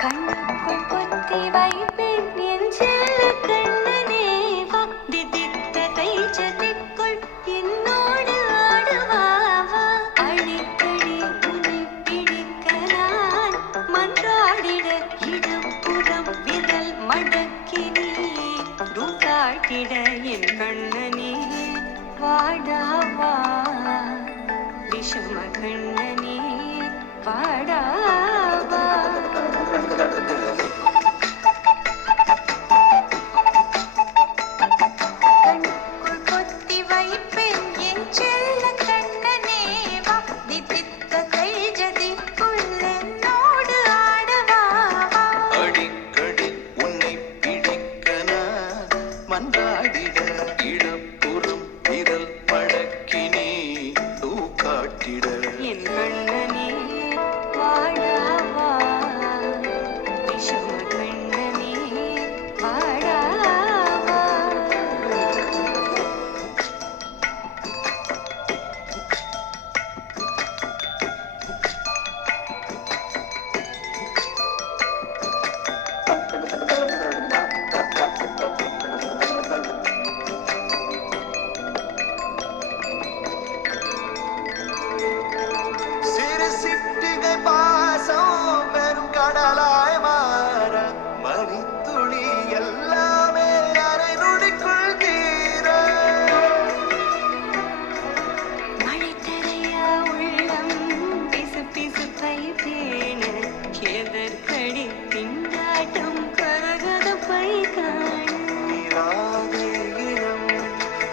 கண்ணுக்குள் பொத்தி வைப்பேன் என் செல்ல கண்ணனே வா திதித்த தைச்சதிக்குள் என்னோடு ஆடுவாவா அடிக்கடி உன்னை பிடிக்க நான் மன்றாடிட இடப்புறம் விரல் மடக்கினி காட்டிட என் கண்ணனே வாடாவா விஷம கண்ணனே வாடாவா கண்ணுக்குள் பொத்தி வைப்பேன் என் செல்ல கண்ணனே வா திதித்த தைஜதிக்குள் என்னோடு ஆடவா அடிக்கடி உன்னை பிடிக்க நான் மன்றாடிட இடப்புறம் விரல் மடக்கினே காட்டிட என் கண்ணனே வாடாவா விஷம கண்ணனே வாடாவா சிறு சிட்டிகை பாசம் பெரும் கடலாய் மாற மணித்துளி எல்லாமே அரை நொடிக்குள் தீர மழை தரையா உள்ளம் பிசு பிசு பைப்பேன எதற்கடி திண்டாட்டம் கரகத பை காண நீராதே இனம்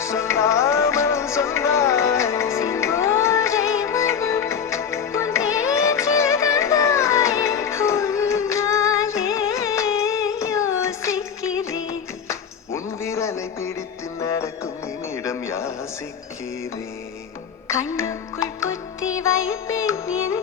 சொல்லாமல் சொன்னாய் போதை மனம் உன் பேச்சில் தந்தாயே உன்னாலே யோசிக்கிறேன் உன் விரலை பிடித்து நடக்கும் என்னிடம் யாசிக்கிறேன் கண்ணுக்குள் பொத்தி வைப்பேன் என்